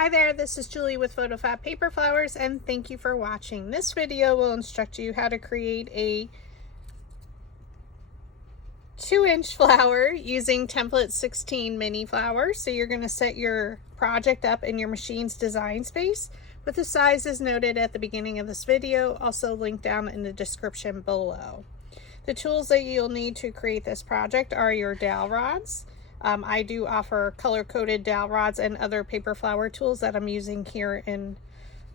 Hi there, this is Julie with PhotoFabPaperFlowers, and thank you for watching. This video will instruct you how to create a 2-inch flower using template 16 mini flowers. So you're going to set your project up in your machine's design space with the sizes noted at the beginning of this video, also linked down in the description below. The tools that you'll need to create this project are your dowel rods. I do offer color-coded dowel rods and other paper flower tools that I'm using here in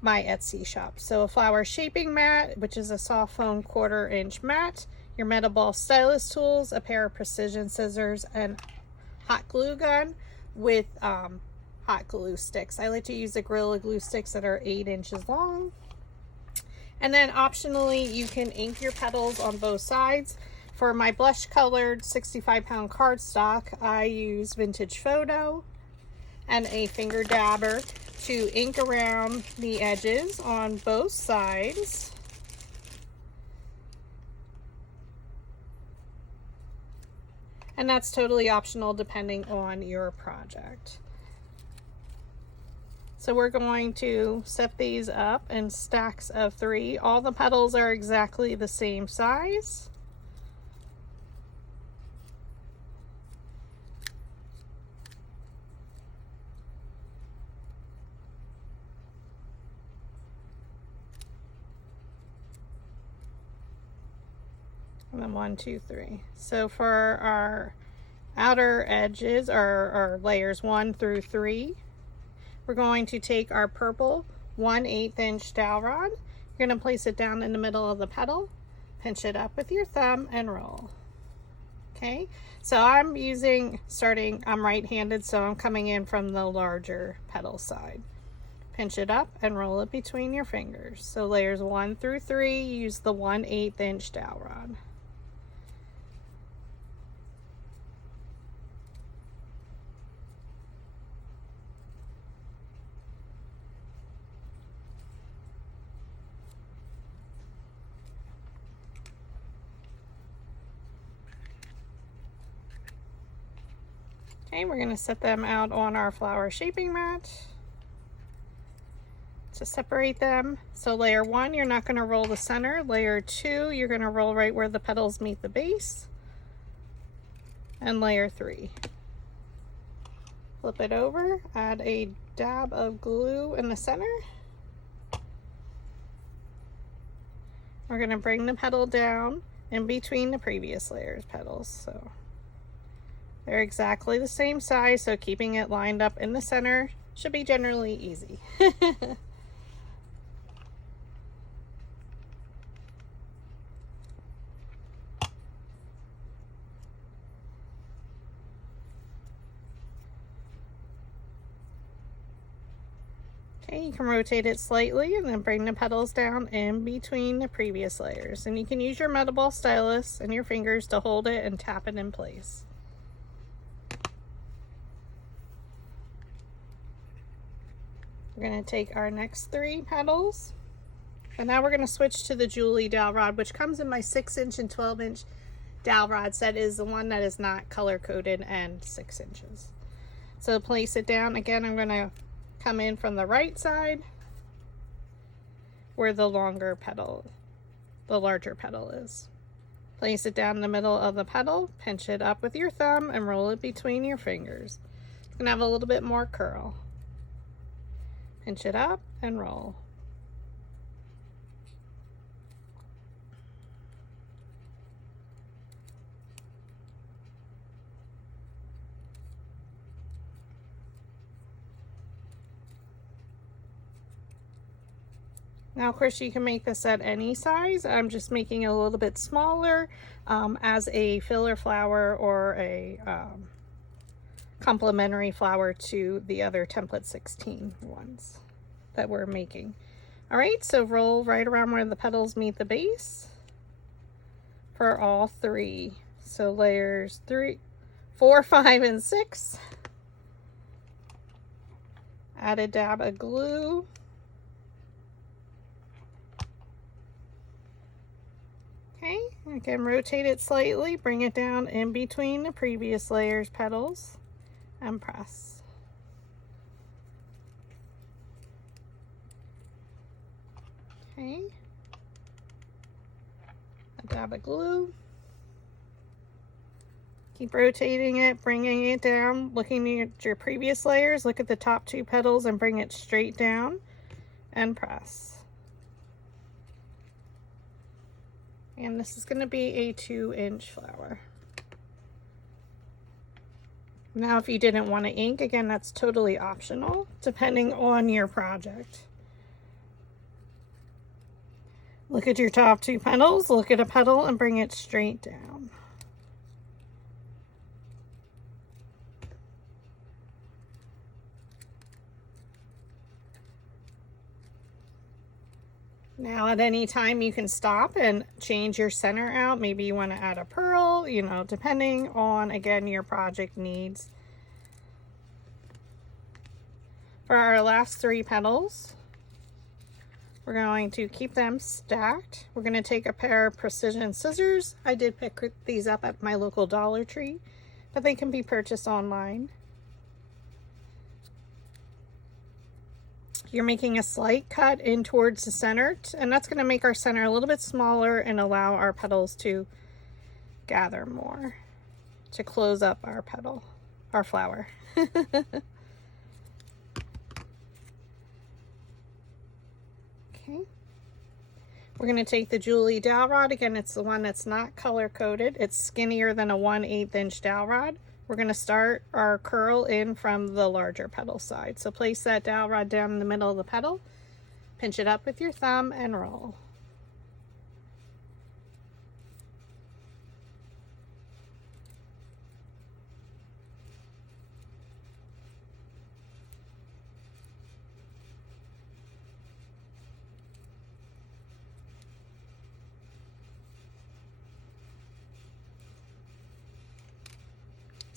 my Etsy shop. So a flower shaping mat, which is a soft foam 1/4 inch mat, your metal ball stylus tools, a pair of precision scissors, and hot glue gun with hot glue sticks. I like to use the Gorilla Glue sticks that are 8 inches long. And then optionally, you can ink your petals on both sides. For my blush colored 65-pound cardstock, I use Vintage Photo and a finger dabber to ink around the edges on both sides. And that's totally optional depending on your project. So we're going to set these up in stacks of 3. All the petals are exactly the same size. And then 1, 2, 3. So for our outer edges, our layers 1 through 3, we're going to take our purple 1/8 inch dowel rod. You're going to place it down in the middle of the petal, pinch it up with your thumb, and roll. Okay, so I'm right-handed, so I'm coming in from the larger petal side. Pinch it up and roll it between your fingers. So layers 1 through 3, use the 1/8 inch dowel rod. Okay, we're going to set them out on our flower shaping mat to separate them. So layer 1, you're not going to roll the center. Layer 2, you're going to roll right where the petals meet the base. And layer 3. Flip it over, add a dab of glue in the center. We're going to bring the petal down in between the previous layer's petals. So they're exactly the same size, so keeping it lined up in the center should be generally easy. Okay, you can rotate it slightly and then bring the petals down in between the previous layers. And you can use your metal ball stylus and your fingers to hold it and tap it in place. We're going to take our next 3 petals, and now we're going to switch to the Julie dowel rod, which comes in my 6-inch and 12-inch dowel rods. That is the one that is not color coded and 6 inches. So place it down. Again, I'm going to come in from the right side where the larger petal is. Place it down in the middle of the petal, pinch it up with your thumb, and roll it between your fingers. It's going to have a little bit more curl. Pinch it up and roll. Now, of course, you can make this at any size. I'm just making it a little bit smaller as a filler flower or a complementary flower to the other template 16 ones that we're making. All right, so roll right around where the petals meet the base for all 3. So layers 3, 4, 5, and 6. Add a dab of glue. Okay, again, rotate it slightly, bring it down in between the previous layer's petals, and press. Okay. A dab of glue. Keep rotating it, bringing it down, looking at your previous layers. Look at the top 2 petals and bring it straight down and press. And this is going to be a 2-inch flower. Now, if you didn't want to ink, again, that's totally optional, depending on your project. Look at your top 2 petals, look at a petal and bring it straight down. Now at any time you can stop and change your center out. Maybe you want to add a pearl, you know, depending on, again, your project needs. For our last 3 petals, we're going to keep them stacked. We're going to take a pair of precision scissors. I did pick these up at my local Dollar Tree, but they can be purchased online. You're making a slight cut in towards the center, and that's going to make our center a little bit smaller and allow our petals to gather more to close up our petal, our flower. Okay. We're going to take the Julie dowel rod. Again, it's the one that's not color coded. It's skinnier than a 1/8 inch dowel rod. We're going to start our curl in from the larger petal side. So place that dowel rod down in the middle of the petal, pinch it up with your thumb and roll.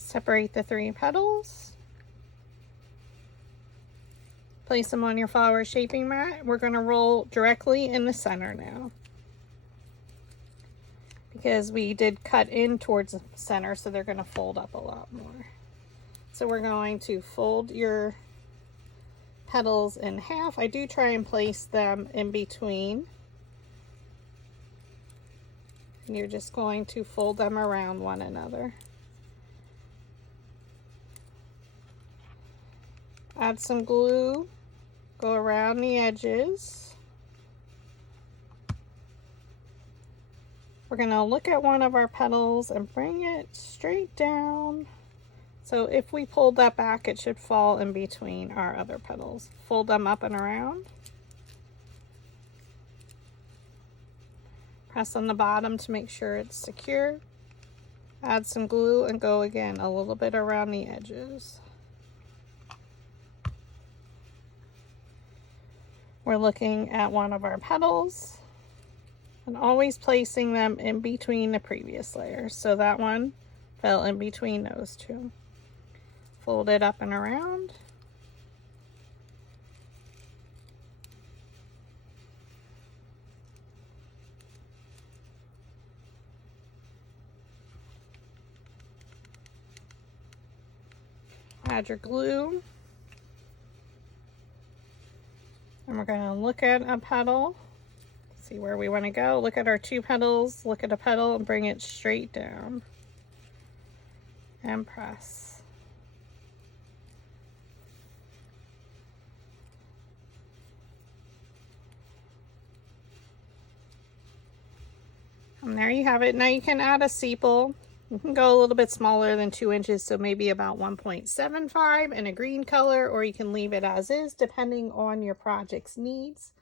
Separate the 3 petals. Place them on your flower shaping mat. We're going to roll directly in the center now, because we did cut in towards the center, so they're going to fold up a lot more. So we're going to fold your petals in half. I do try and place them in between. And you're just going to fold them around one another. Add some glue, go around the edges. We're going to look at one of our petals and bring it straight down. So if we pulled that back, it should fall in between our other petals. Fold them up and around. Press on the bottom to make sure it's secure. Add some glue and go again a little bit around the edges. We're looking at one of our petals and always placing them in between the previous layers. So that one fell in between those 2. Fold it up and around. Add your glue. And we're going to look at a petal, see where we want to go. Look at our 2 petals, look at a petal and bring it straight down. And press. And there you have it. Now you can add a sepal. You can go a little bit smaller than 2 inches, so maybe about 1.75 in a green color, or you can leave it as is, depending on your project's needs.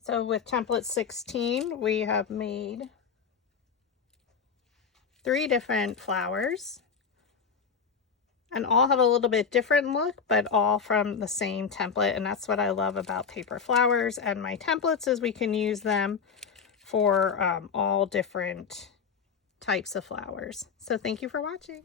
So with template 16, we have made 3 different flowers, and all have a little bit different look, but all from the same template. And that's what I love about paper flowers and my templates, is we can use them for all different types of flowers. So thank you for watching.